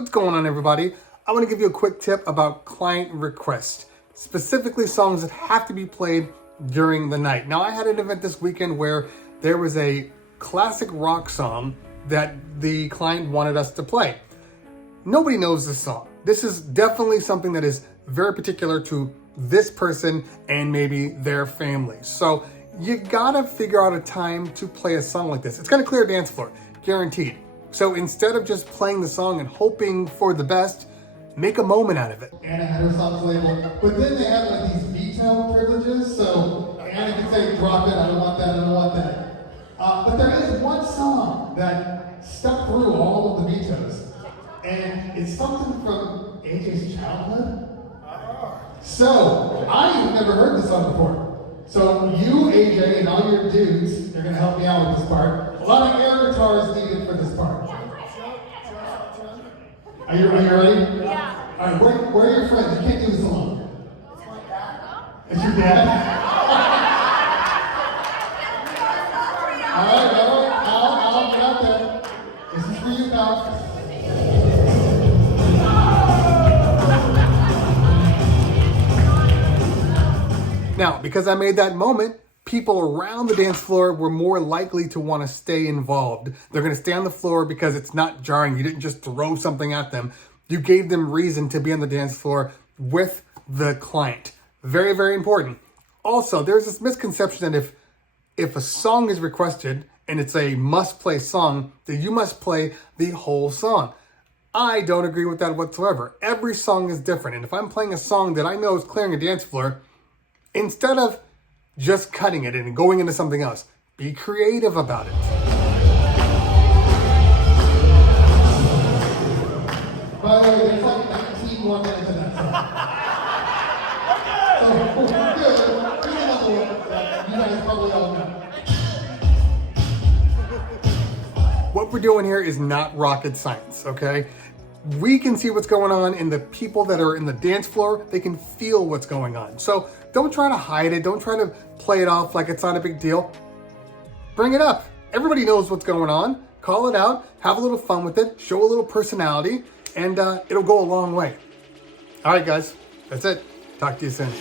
What's going on, everybody? I want to give you a quick tip about client requests, specifically songs that have to be played during the night. Now, I had an event this weekend where there was a classic rock song that the client wanted us to play. Nobody knows this song. This is definitely something that is very particular to this person and maybe their family. So you gotta figure out a time to play a song like this. It's gonna clear a dance floor, guaranteed. So instead of just playing the song and hoping for the best, make a moment out of it. Anna had her songs labeled, but then they have like these veto privileges, so Anna can say, drop it, I don't want that, I don't want that. But there is one song that stuck through all of the vetoes, and it's something from AJ's childhood. So, I have never heard this song before. So you, AJ, and all your dudes are gonna help me out with this part. A lot of air guitars needed for this part. Are you ready? Yeah. All right, where are your friends? You can't do this alone. It's my dad. It's your dad? All right, I'll get out there. This is for you, pal. Now, because I made that moment, people around the dance floor were more likely to want to stay involved. They're going to stay on the floor because it's not jarring. You didn't just throw something at them. You gave them reason to be on the dance floor with the client. Very, very important. Also, there's this misconception that if a song is requested and it's a must-play song, then you must play the whole song. I don't agree with that whatsoever. Every song is different. And if I'm playing a song that I know is clearing a dance floor, instead of just cutting it and going into something else, be creative about it. By the way, there's like 19 more minutes in that song. So, we're good. Here's another one that you guys probably all know. What we're doing here is not rocket science, okay? We can see what's going on, and the people that are in the dance floor, they can feel what's going on. So don't try to hide it. Don't try to play it off like it's not a big deal. Bring it up. Everybody knows what's going on. Call it out. Have a little fun with it. Show a little personality, and it'll go a long way. All right, guys. That's it. Talk to you soon.